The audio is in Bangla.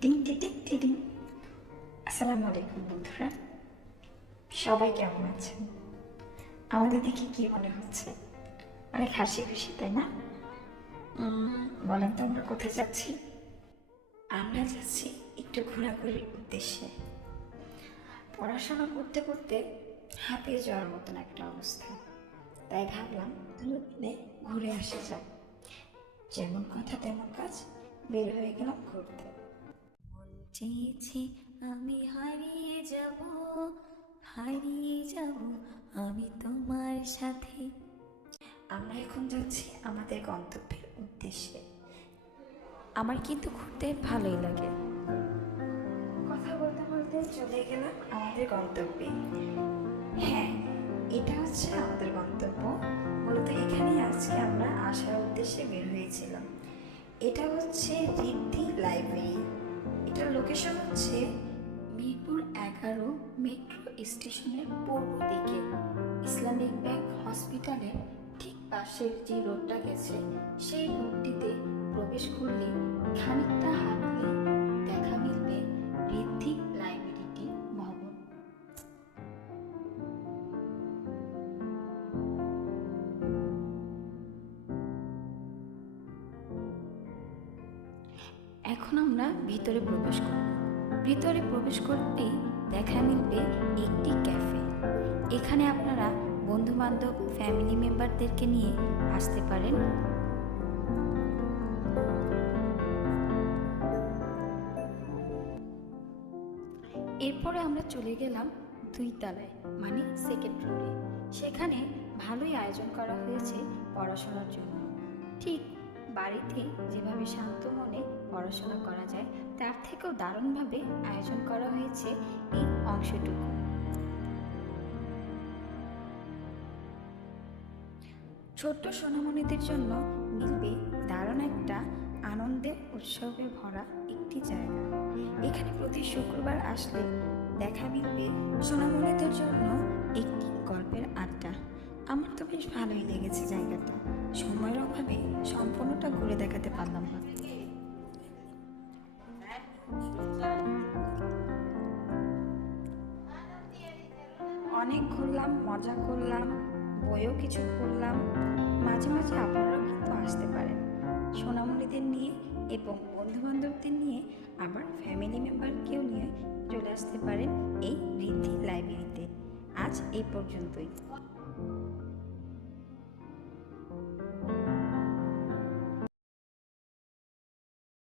টিটিং টিটিং টিটিং। আসসালামু আলাইকুম বন্ধুরা, সবাই কেমন আছেন? আমাদের দেখে কি মনে হচ্ছে? অনেক হাসি খুশি, তাই না? বলেন তো আমরা কোথায় যাচ্ছি? আমরা যাচ্ছি একটু ঘোরাঘুরির উদ্দেশ্যে। পড়াশোনা করতে করতে হাঁপিয়ে যাওয়ার মতন একটা অবস্থা, তাই ভাবলাম দুজনে ঘুরে আসা যাক। যেমন কথা তেমন কাজ, বের হয়ে গেলাম ঘুরতে। মন চেয়েছে আমি হারিয়ে যাব, হারিয়ে যাব আমি তোমার সাথে। আমরা এখন যাচ্ছি আমাদের গন্তব্যের উদ্দেশ্যে। আমার কিন্তু ঘুরতে ভালোই লাগে। কথা বলতে বলতে চলে গেলাম আমাদের গন্তব্যে। হ্যাঁ, এটা হচ্ছে আমাদের গন্তব্য। মূলত এখানেই আজকে আমরা আসার উদ্দেশ্যে বের হয়েছিলাম। এটা হচ্ছে ঋদ্ধি লাইব্রেরি। এটার লোকেশন হচ্ছে মিরপুর 11 মেট্রো স্টেশনের পূর্ব দিকে, ইসলামিক ব্যাংক হসপিটালের ঠিক পাশের যে রোডটা গেছে সেই রোডটিতে প্রবেশ করলে খানিকটা হাঁটলে দেখা মিলবে ঋদ্ধি লাইব্রেরিটি ভবন। এখন আমরা ভিতরে প্রবেশ করব। ভিতরে প্রবেশ করতেই দেখা মিলবে একটি ক্যাফে। এখানে আপনারা বন্ধু বান্ধব ফ্যামিলি মেম্বারদেরকে নিয়ে আসতে পারেন। এরপরে আমরা চলে গেলাম 2 তলায়, মানে সেকেন্ড ফ্লোরে। সেখানে ভালোই আয়োজন করা হয়েছে পড়াশোনার জন্য। ঠিক বাড়িতে যেভাবে শান্ত মনে পড়াশোনা করা যায়, তার থেকেও দারুণভাবে আয়োজন করা হয়েছে এই অংশটুকু। ছোট্ট সোনামণিদের জন্য মিলবে দারুণ একটা আনন্দের উৎসবে ভরা একটি জায়গা। এখানে প্রতি শুক্রবার আসলে দেখা মিলবে সোনামণিদের জন্য একটি গল্পের আড্ডা। আমার তো বেশ ভালোই লেগেছে জায়গাটা। সময়ের অভাবে সম্পূর্ণটা ঘুরে দেখাতে পারলাম না। অনেক ঘুরলাম, মজা করলাম, বইও কিছু পড়লাম। মাঝে মাঝে আপনারাও কিন্তু আসতে পারেন সোনামণিদের নিয়ে, এবং বন্ধু বান্ধবদের নিয়ে, আবার ফ্যামিলি মেম্বারকেও নিয়ে চলে আসতে পারেন এই ঋদ্ধি লাইব্রেরিতে। আজ এই পর্যন্তই।